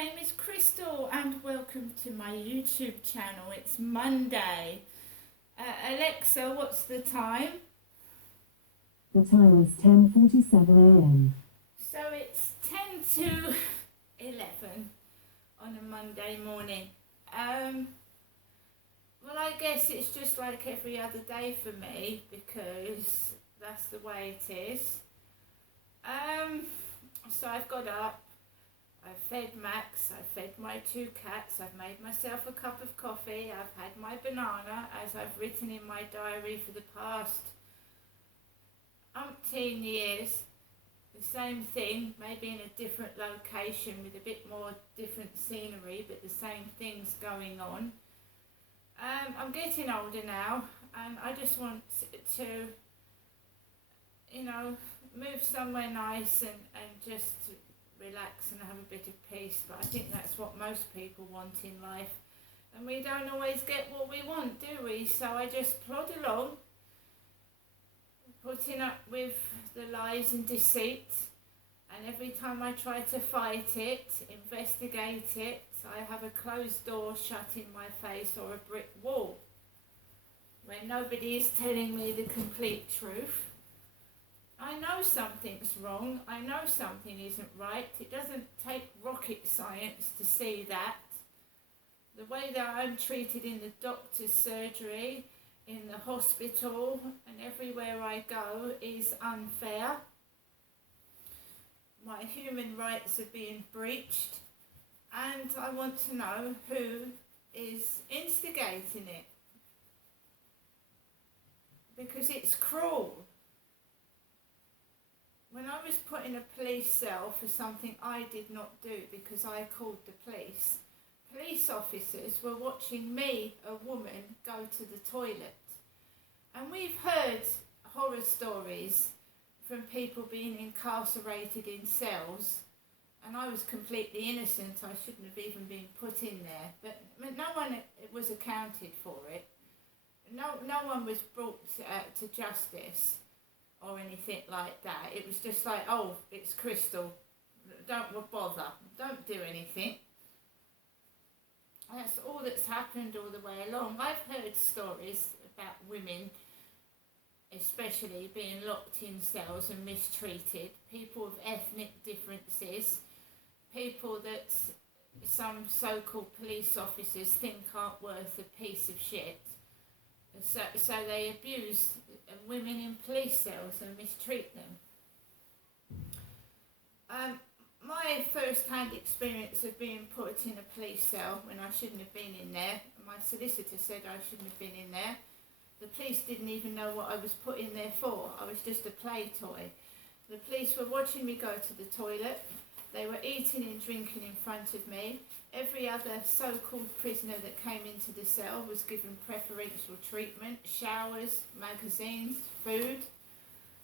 name is Crystal and welcome to my YouTube channel. It's Monday. Alexa, what's the time? The time is 10:47 a.m. So it's 10 to 11 on a Monday morning. Well, I guess it's just like every other day for me because that's the way it is. So I've got up. I've fed Max, I've fed my 2 cats, I've made myself a cup of coffee, I've had my banana, as I've written in my diary for the past umpteen years. The same thing, maybe in a different location with a bit more different scenery, but the same things going on. I'm getting older now, and I just want to, move somewhere nice and just relax and have a bit of peace, but I think that's what most people want in life, and we don't always get what we want, do we? So I just plod along, putting up with the lies and deceit, and every time I try to fight it, investigate it, I have a closed door shut in my face or a brick wall where nobody is telling me the complete truth. I know something's wrong, I know something isn't right. It doesn't take rocket science to see that. The way that I'm treated in the doctor's surgery, in the hospital, and everywhere I go is unfair. My human rights are being breached, and I want to know who is instigating it. Because it's cruel. When I was put in a police cell for something I did not do because I called the police officers were watching me, a woman, go to the toilet. And we've heard horror stories from people being incarcerated in cells, and I was completely innocent. I shouldn't have even been put in there, but no one was accounted for it. No one was brought to justice or anything like that. It was just like, oh, it's Crystal, don't bother, don't do anything. That's all that's happened all the way along. I've heard stories about women especially being locked in cells and mistreated, people with ethnic differences, people that some so-called police officers think aren't worth a piece of shit. So they abuse women in police cells and mistreat them. My first-hand experience of being put in a police cell when I shouldn't have been in there, my solicitor said I shouldn't have been in there. The police didn't even know what I was put in there for. I was just a play toy. The police were watching me go to the toilet. They were eating and drinking in front of me. Every other so-called prisoner that came into the cell was given preferential treatment, showers, magazines, food.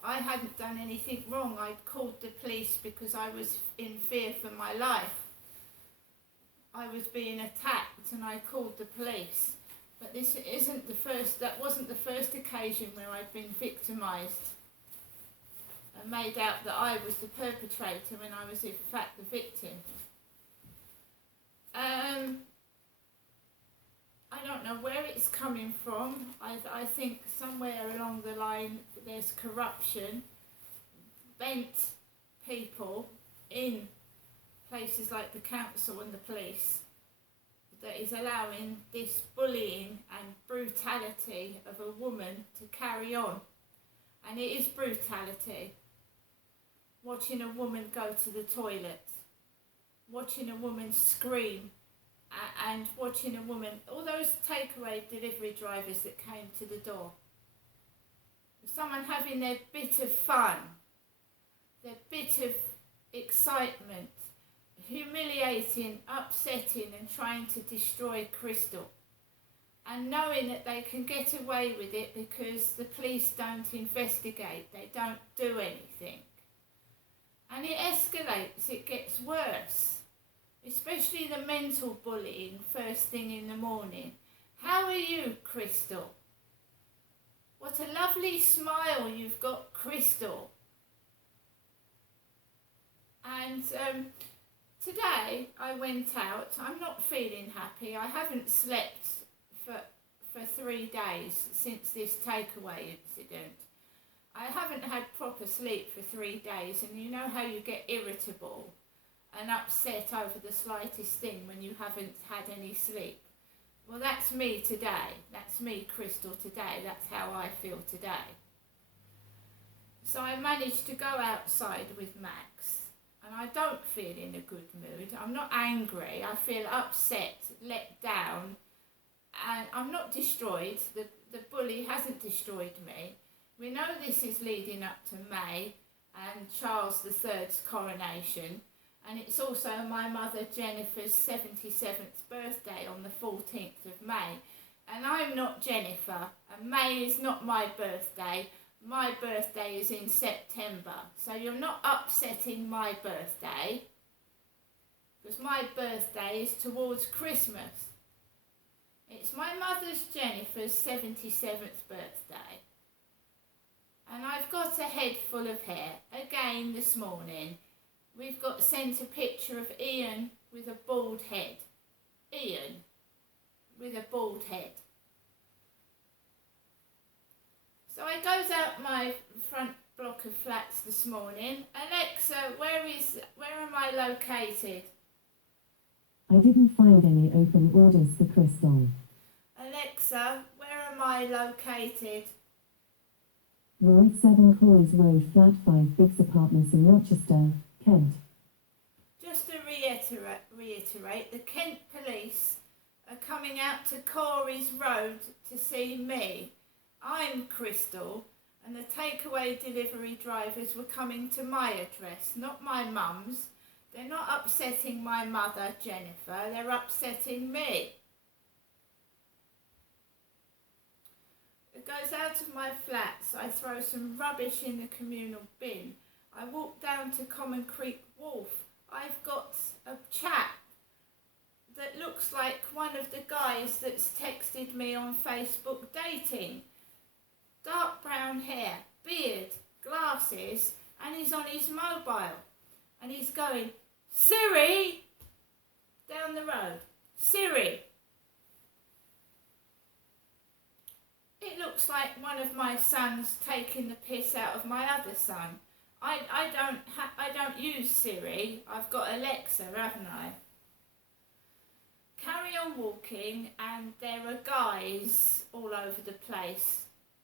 I hadn't done anything wrong. I'd called the police because I was in fear for my life. I was being attacked and I called the police. But that wasn't the first occasion where I'd been victimised and made out that I was the perpetrator when I was in fact the victim. I don't know where it's coming from. I think somewhere along the line there's corruption, bent people in places like the council and the police that is allowing this bullying and brutality of a woman to carry on. And it is brutality. Watching a woman go to the toilet, watching a woman scream, and watching a woman, all those takeaway delivery drivers that came to the door, someone having their bit of fun, their bit of excitement, humiliating, upsetting and trying to destroy Crystal, and knowing that they can get away with it because the police don't investigate, they don't do anything. And it escalates, it gets worse. Especially the mental bullying first thing in the morning. How are you, Crystal? What a lovely smile you've got, Crystal. And today I went out. I'm not feeling happy. I haven't slept for 3 days since this takeaway incident. I haven't had proper sleep for 3 days, and you know how you get irritable and upset over the slightest thing when you haven't had any sleep. Well, that's me today. That's me, Crystal, today. That's how I feel today. So I managed to go outside with Max, and I don't feel in a good mood. I'm not angry. I feel upset, let down, and I'm not destroyed. The bully hasn't destroyed me. We know this is leading up to May and Charles III's coronation, and it's also my mother Jennifer's 77th birthday on the 14th of May. And I'm not Jennifer, and May is not my birthday. My birthday is in September, so you're not upsetting my birthday, because my birthday is towards Christmas. It's my mother's Jennifer's 77th birthday. And I've got a head full of hair. Again this morning, we've got sent a picture of Ian with a bald head. Ian with a bald head. So I goes out my front block of flats this morning. Alexa, where am I located? I didn't find any open orders for Crystal. Alexa, where am I located? You're at 7 Corys Road, Flat 5, Biggs Apartments in Rochester, Kent. Just to reiterate, the Kent police are coming out to Corys Road to see me. I'm Crystal, and the takeaway delivery drivers were coming to my address, not my mum's. They're not upsetting my mother, Jennifer, they're upsetting me. It goes out of my flats. I throw some rubbish in the communal bin. I walk down to Common Creek Wharf. I've got a chap that looks like one of the guys that's texted me on Facebook dating. Dark brown hair, beard, glasses, and he's on his mobile. And he's going, Siri, down the road. Siri. It looks like one of my sons taking the piss out of my other son. I don't use Siri. I've got Alexa, haven't I? Carry on walking, and there are guys all over the place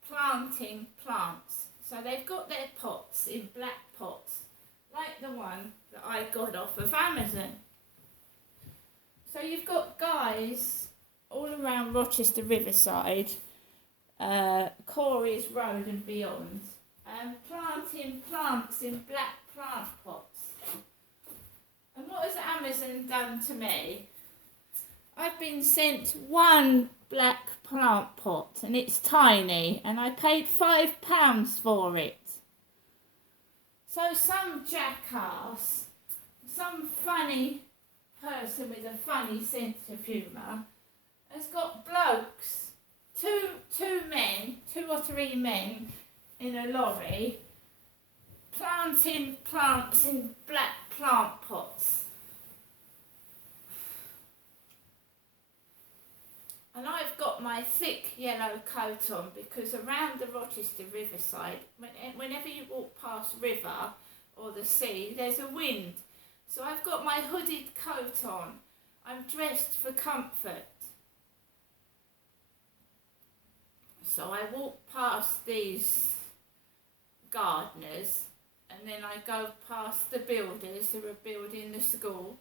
planting plants. So they've got their pots in black pots, like the one that I got off of Amazon. So you've got guys all around Rochester Riverside, Corys Road and beyond, planting plants in black plant pots. And what has Amazon done to me? I've been sent one black plant pot, and it's tiny, and I paid £5 for it. So some jackass, some funny person with a funny sense of humour, has got blokes, two or three men in a lorry, planting plants in black plant pots. And I've got my thick yellow coat on because around the Rochester Riverside, whenever you walk past river or the sea, there's a wind. So I've got my hooded coat on. I'm dressed for comfort. So I walk past these gardeners, and then I go past the builders who are building the school.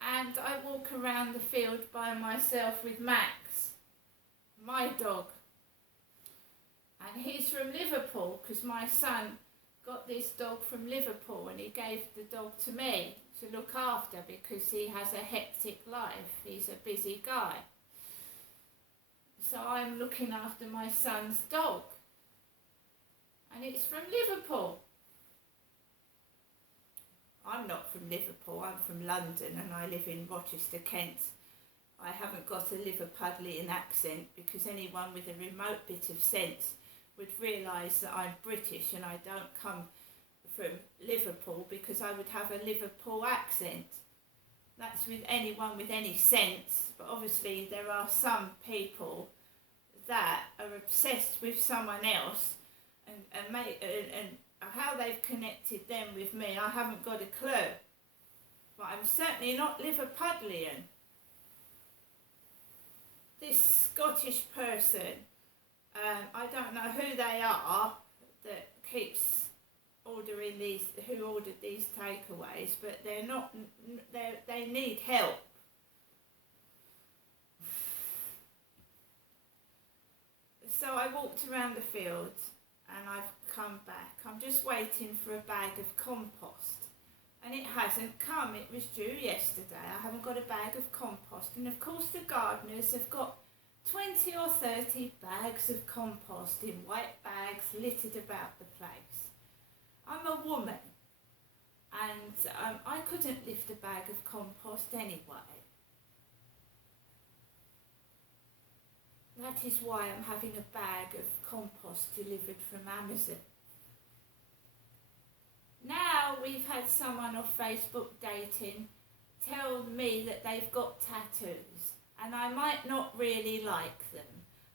And I walk around the field by myself with Max, my dog. And he's from Liverpool, because my son got this dog from Liverpool, and he gave the dog to me to look after because he has a hectic life. He's a busy guy. So I'm looking after my son's dog. And it's from Liverpool. I'm not from Liverpool, I'm from London, and I live in Rochester, Kent. I haven't got a Liverpudlian accent because anyone with a remote bit of sense would realise that I'm British and I don't come from Liverpool because I would have a Liverpool accent. that's with anyone with any sense, but obviously there are some people that are obsessed with someone else and how they've connected them with me, I haven't got a clue. But I'm certainly not Liverpudlian. This Scottish person, I don't know who they are that keeps ordering these, who ordered these takeaways, but they're not, they need help. So I walked around the fields and I've come back. I'm just waiting for a bag of compost. And it hasn't come. It was due yesterday. I haven't got a bag of compost. And of course the gardeners have got 20 or 30 bags of compost in white bags littered about the place. I'm a woman and I couldn't lift a bag of compost anyway. That is why I'm having a bag of compost delivered from Amazon. Now we've had someone off Facebook dating tell me that they've got tattoos and I might not really like them.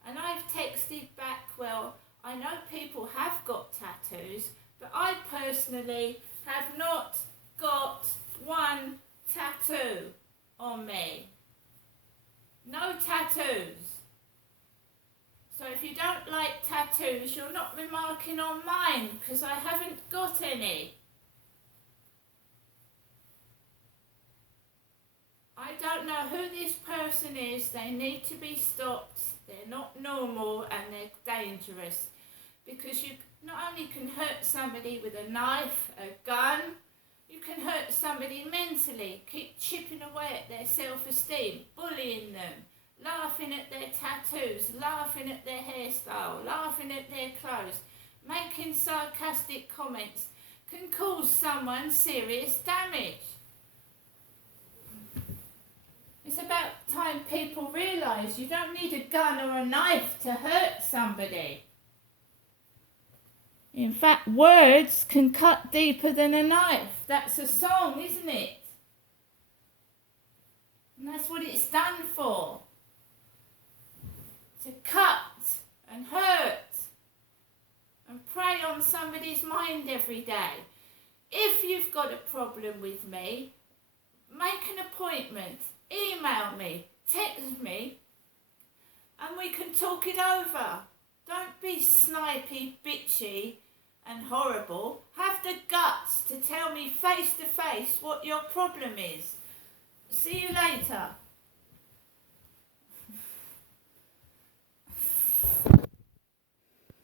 And I've texted back, well, I know people have got tattoos, but I personally have not got one tattoo on me. No tattoos. So if you don't like tattoos, you're not remarking on mine, because I haven't got any. I don't know who this person is. They need to be stopped. They're not normal and they're dangerous. Because you not only can hurt somebody with a knife, a gun, you can hurt somebody mentally, keep chipping away at their self-esteem, bullying them, laughing at their tattoos, laughing at their hairstyle, laughing at their clothes, making sarcastic comments can cause someone serious damage. It's about time people realise you don't need a gun or a knife to hurt somebody. In fact, words can cut deeper than a knife. That's a song, isn't it? And that's what it's done for. To cut and hurt and prey on somebody's mind every day. If you've got a problem with me, make an appointment, email me, text me, and we can talk it over. Don't be snipey, bitchy and horrible. Have the guts to tell me face to face what your problem is. See you later.